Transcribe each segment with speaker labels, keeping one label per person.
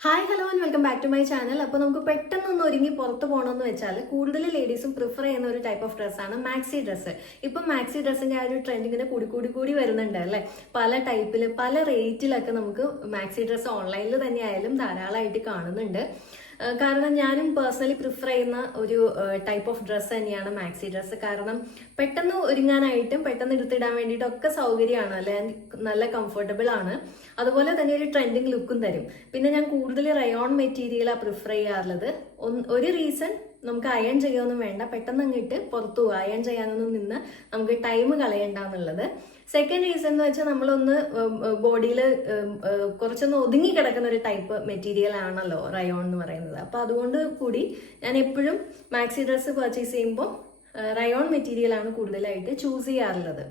Speaker 1: Hi hello and welcome back to my channel അപ്പോൾ നമുക്ക് പെട്ടെന്നൊന്ന് ഒരുങ്ങി പുറത്ത് പോകണമെന്ന് വെച്ചാൽ കൂടുതൽ ലേഡീസും പ്രിഫർ ചെയ്യുന്ന ഒരു ടൈപ്പ് ഓഫ് ഡ്രസ്സാണ് മാക്സി ഡ്രസ്സ് ഇപ്പം മാക്സി ഡ്രസ്സിന്റെ ആ ഒരു ട്രെൻഡ് ഇങ്ങനെ കൂടി കൂടി കൂടി വരുന്നുണ്ട് അല്ലേ? പല ടൈപ്പിൽ പല റേറ്റിലൊക്കെ നമുക്ക് മാക്സി ഡ്രസ്സ് ഓൺലൈനിൽ തന്നെ ആയാലും ധാരാളമായിട്ട് കാണുന്നുണ്ട്. കാരണം ഞാനും പേഴ്സണലി പ്രിഫർ ചെയ്യുന്ന ഒരു ടൈപ്പ് ഓഫ് ഡ്രസ്സ് തന്നെയാണ് മാക്സി ഡ്രസ്സ് കാരണം പെട്ടെന്ന് ഒരുങ്ങാനായിട്ടും പെട്ടെന്ന് എടുത്തിടാൻ വേണ്ടിയിട്ടും ഒക്കെ സൗകര്യമാണ് അല്ലെ? നല്ല കംഫർട്ടബിൾ ആണ്. അതുപോലെ തന്നെ ഒരു ട്രെൻഡിങ് ലുക്കും തരും. പിന്നെ ഞാൻ കൂടുതൽ റയോൺ മെറ്റീരിയലാണ് പ്രിഫർ ചെയ്യാറുള്ളത്. ഒരു റീസൺ നമുക്ക് അയൺ ചെയ്യാനൊന്നും വേണ്ട. പെട്ടെന്ന് അങ്ങിട്ട് പുറത്തു പോകുക അയൺ ചെയ്യാനൊന്നും നിന്ന് നമുക്ക് ടൈം കളയണ്ടെന്നുള്ളത് സെക്കൻഡ് റീസൺ എന്ന് വെച്ചാൽ നമ്മളൊന്ന് ബോഡിയിൽ കുറച്ചൊന്ന് ഒതുങ്ങി കിടക്കുന്ന ഒരു ടൈപ്പ് മെറ്റീരിയൽ ആണല്ലോ റയോൺ എന്ന് പറയുന്നത്. അപ്പോൾ അതുകൊണ്ട് കൂടി ഞാൻ എപ്പോഴും മാക്സി ഡ്രസ്സ് പർച്ചേസ് ചെയ്യുമ്പോൾ റയോൺ മെറ്റീരിയൽ ആണ് കൂടുതലായിട്ട് ചൂസ് ചെയ്യാറുള്ളത്.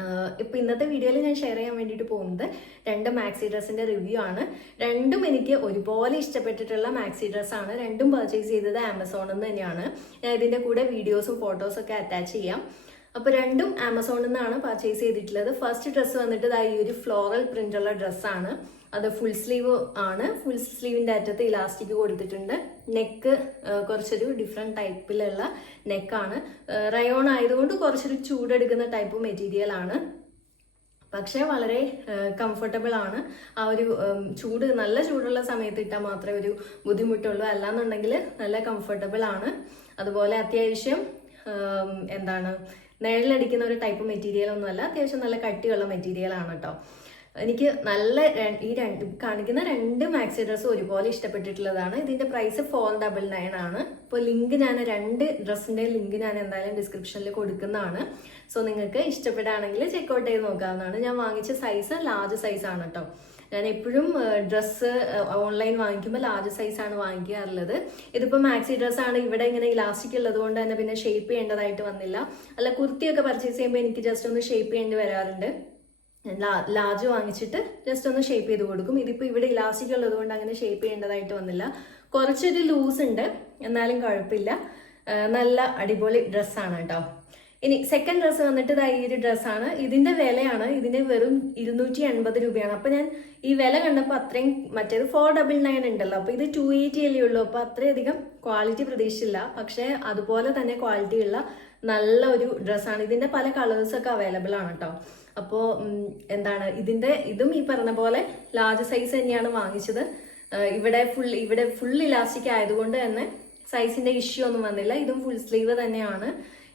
Speaker 1: ആഹ് ഇപ്പൊ ഇന്നത്തെ വീഡിയോയിൽ ഞാൻ ഷെയർ ചെയ്യാൻ വേണ്ടിയിട്ട് പോകുന്നത് രണ്ട് മാക്സി ഡ്രസ്സിന്റെ റിവ്യൂ ആണ്. രണ്ടും എനിക്ക് ഒരുപോലെ ഇഷ്ടപ്പെട്ടിട്ടുള്ള മാക്സി ഡ്രസ്സാണ് രണ്ടും പർച്ചേസ് ചെയ്തത് ആമസോണിൽ നിന്ന് തന്നെയാണ്. ഞാൻ ഇതിന്റെ കൂടെ വീഡിയോസും ഫോട്ടോസും ഒക്കെ അറ്റാച്ച് ചെയ്യാം. അപ്പൊ രണ്ടും ആമസോണിൽ നിന്നാണ് പർച്ചേസ് ചെയ്തിട്ടുള്ളത്. ഫസ്റ്റ് ഡ്രസ്സ് വന്നിട്ട് ഈ ഒരു ഫ്ലോറൽ പ്രിന്റ് ഉള്ള ഡ്രസ്സാണ് അത് ഫുൾ സ്ലീവ് ആണ്. ഫുൾ സ്ലീവിന്റെ അറ്റത്ത് ഇലാസ്റ്റിക് കൊടുത്തിട്ടുണ്ട്. നെക്ക് കുറച്ചൊരു ഡിഫറെന്റ് ടൈപ്പിലുള്ള നെക്കാണ് റയോൺ ആയതുകൊണ്ട് കുറച്ചൊരു ചൂടെടുക്കുന്ന ടൈപ്പ് മെറ്റീരിയൽ ആണ്. പക്ഷേ വളരെ കംഫർട്ടബിൾ ആണ്. ആ ഒരു ചൂട് നല്ല ചൂടുള്ള സമയത്ത് ഇട്ടാൽ മാത്രമേ ഒരു ബുദ്ധിമുട്ടുള്ളൂ. അല്ലാന്നുണ്ടെങ്കിൽ നല്ല കംഫർട്ടബിൾ ആണ്. അതുപോലെ അത്യാവശ്യം എന്താണ് നിഴലടിക്കുന്ന ഒരു ടൈപ്പ് മെറ്റീരിയൽ ഒന്നുമല്ല. അത്യാവശ്യം നല്ല കട്ടിയുള്ള മെറ്റീരിയൽ ആണ് കേട്ടോ എനിക്ക് നല്ല ഈ രണ്ട് കാണിക്കുന്ന രണ്ട് മാക്സി ഡ്രസ്സ് ഒരുപോലെ ഇഷ്ടപ്പെട്ടിട്ടുള്ളതാണ്. ഇതിന്റെ പ്രൈസ് ഫോർ ഡബിൾ നയൻ ആണ്. ഇപ്പോൾ ലിങ്ക് ഞാൻ രണ്ട് ഡ്രസ്സിന്റെ ലിങ്ക് ഞാൻ എന്തായാലും ഡിസ്ക്രിപ്ഷനിൽ കൊടുക്കുന്നതാണ്. സോ നിങ്ങൾക്ക് ഇഷ്ടപ്പെടുകയാണെങ്കിൽ ചെക്കൗട്ട് ചെയ്ത് നോക്കാവുന്നതാണ്. ഞാൻ വാങ്ങിച്ച സൈസ് ലാർജ് സൈസ് ആണ് കേട്ടോ ഞാൻ എപ്പോഴും ഡ്രസ്സ് ഓൺലൈൻ വാങ്ങിക്കുമ്പോൾ ലാർജ് സൈസാണ് വാങ്ങിക്കാറുള്ളത്. ഇതിപ്പോൾ മാക്സി ഡ്രസ്സ് ആണ് ഇവിടെ ഇങ്ങനെ ഇലാസ്റ്റിക് ഉള്ളത് കൊണ്ട് തന്നെ പിന്നെ ഷേപ്പ് ചെയ്യേണ്ടതായിട്ട് വന്നില്ല. അല്ല കുർത്തിയൊക്കെ പർച്ചേസ് ചെയ്യുമ്പോൾ എനിക്ക് ജസ്റ്റ് ഒന്ന് ഷേപ്പ് ചെയ്യേണ്ടി വരാറുണ്ട്. ലാർജ് വാങ്ങിച്ചിട്ട് ജസ്റ്റ് ഒന്ന് ഷേപ്പ് ചെയ്ത് കൊടുക്കും. ഇതിപ്പോൾ ഇവിടെ ഇലാസ്റ്റിക് ഉള്ളത് കൊണ്ട് അങ്ങനെ ഷേപ്പ് ചെയ്യേണ്ടതായിട്ട് വന്നില്ല. കുറച്ചൊരു ലൂസ് ഉണ്ട് എന്നാലും കുഴപ്പമില്ല. നല്ല അടിപൊളി ഡ്രസ്സാണ് കേട്ടോ. ഇനി സെക്കൻഡ് ഡ്രസ്സ് വന്നിട്ട് ഇതാ ഈ ഒരു ഡ്രസ്സാണ് ഇതിന്റെ വിലയാണ്. ഇതിന്റെ വെറും ഇരുന്നൂറ്റി എൺപത് രൂപയാണ്. അപ്പൊ ഞാൻ ഈ വില കണ്ടപ്പോൾ അത്രയും മറ്റേത് ഫോർ ഡബിൾ നയൻ ഉണ്ടല്ലോ. അപ്പൊ ഇത് ടു എയ്റ്റി അല്ലേ ഉള്ളൂ. അപ്പൊ അത്രയധികം ക്വാളിറ്റി പ്രതീക്ഷിച്ചില്ല. പക്ഷെ അതുപോലെ തന്നെ ക്വാളിറ്റി ഉള്ള നല്ല ഒരു ഡ്രസ്സാണ് ഇതിന്റെ പല കളേഴ്സ് ഒക്കെ അവൈലബിൾ ആണ് കേട്ടോ അപ്പോൾ എന്താണ് ഇതിന്റെ ഇതും ഈ പറഞ്ഞ പോലെ ലാർജ് സൈസ് തന്നെയാണ് വാങ്ങിച്ചത്. ഇവിടെ ഫുൾ ഇവിടെ ഫുൾ ഇലാസ്റ്റിക് ആയതുകൊണ്ട് തന്നെ സൈസിന്റെ ഇഷ്യൂ ഒന്നും വന്നില്ല. ഇതും ഫുൾ സ്ലീവ് തന്നെയാണ്.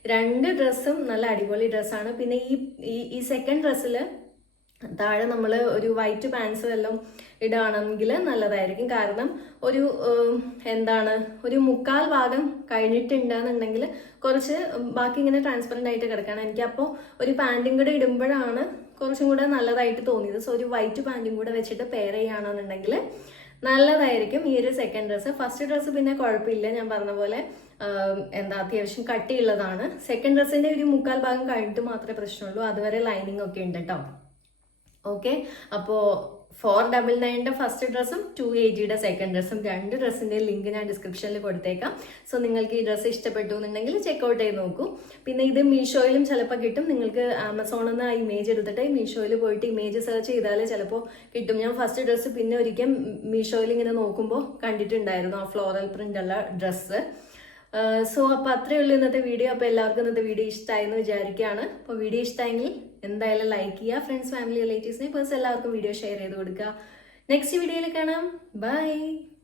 Speaker 1: രണ്ട് ഡ്രസ്സും നല്ല അടിപൊളി ഡ്രസ്സാണ്. പിന്നെ ഈ ഈ- സെക്കൻഡ് ഡ്രസ്സിൽ താഴെ നമ്മൾ ഒരു വൈറ്റ് പാൻസ് എല്ലാം ഇടുകയാണെങ്കിൽ നല്ലതായിരിക്കും. കാരണം ഒരു എന്താണ് ഒരു മുക്കാൽ ഭാഗം കഴിഞ്ഞിട്ടുണ്ടെന്നുണ്ടെങ്കിൽ കുറച്ച് ബാക്കി ഇങ്ങനെ ട്രാൻസ്പെറന്റ് ആയിട്ട് കിടക്കണം. എനിക്ക് അപ്പോൾ ഒരു പാന്റും കൂടെ ഇടുമ്പോഴാണ് കുറച്ചും കൂടെ നല്ലതായിട്ട് തോന്നിയത്. സോ ഒരു വൈറ്റ് പാന്റും കൂടെ വെച്ചിട്ട് പെയർ ചെയ്യുകയാണെന്നുണ്ടെങ്കിൽ നല്ലതായിരിക്കും ഈ ഒരു സെക്കൻഡ് ഡ്രസ്സ് ഫസ്റ്റ് ഡ്രസ്സ് പിന്നെ കുഴപ്പമില്ല. ഞാൻ പറഞ്ഞ പോലെ എന്താ അത്യാവശ്യം കട്ടിയുള്ളതാണ്. സെക്കൻഡ് ഡ്രസ്സിന്റെ ഒരു മുക്കാൽ ഭാഗം കഴിഞ്ഞിട്ട് മാത്രമേ പ്രശ്നമുള്ളൂ. അതുവരെ ലൈനിങ് ഒക്കെ ഉണ്ട് കേട്ടോ ഓക്കെ അപ്പോ ഫോർ ഡബിൾ നയന്റെ ഫസ്റ്റ് ഡ്രസ്സും ടു എയ്റ്റിയുടെ സെക്കൻഡ് ഡ്രസ്സും രണ്ട് ഡ്രസ്സിന്റെ ലിങ്ക് ഞാൻ ഡിസ്ക്രിപ്ഷനിൽ കൊടുത്തേക്കാം. സോ നിങ്ങൾക്ക് ഈ ഡ്രസ്സ് ഇഷ്ടപ്പെട്ടു എന്നുണ്ടെങ്കിൽ ചെക്കൗട്ട് ചെയ്ത് നോക്കൂ. പിന്നെ ഇത് മീഷോയിലും ചിലപ്പോൾ കിട്ടും. നിങ്ങൾക്ക് ആമസോണിൽ നിന്ന് ആ ഇമേജ് എടുത്തിട്ട് മീഷോയിൽ പോയിട്ട് ഇമേജ് സെർച്ച് ചെയ്താൽ ചിലപ്പോൾ കിട്ടും. ഞാൻ ഫസ്റ്റ് ഡ്രസ്സ് പിന്നെ ഒരിക്കൽ മീഷോയിൽ ഇങ്ങനെ നോക്കുമ്പോൾ കണ്ടിട്ടുണ്ടായിരുന്നു ആ ഫ്ലോറൽ പ്രിന്റ് ഉള്ള ഡ്രസ്സ് സോ അപ്പൊ അത്രയേ ഉള്ളൂ ഇന്നത്തെ വീഡിയോ. അപ്പോൾ എല്ലാവർക്കും ഇന്നത്തെ വീഡിയോ ഇഷ്ടമായി എന്ന് വിചാരിക്കുകയാണ്. അപ്പോൾ വീഡിയോ ഇഷ്ടമായെങ്കിൽ എന്തായാലും ലൈക്ക് ചെയ്യുക. ഫ്രണ്ട്സ് ഫാമിലി റിലേറ്റീവ്സിനെ പേഴ്സ് എല്ലാവർക്കും വീഡിയോ ഷെയർ ചെയ്ത് കൊടുക്കുക. നെക്സ്റ്റ് വീഡിയോയിൽ കാണാം. ബൈ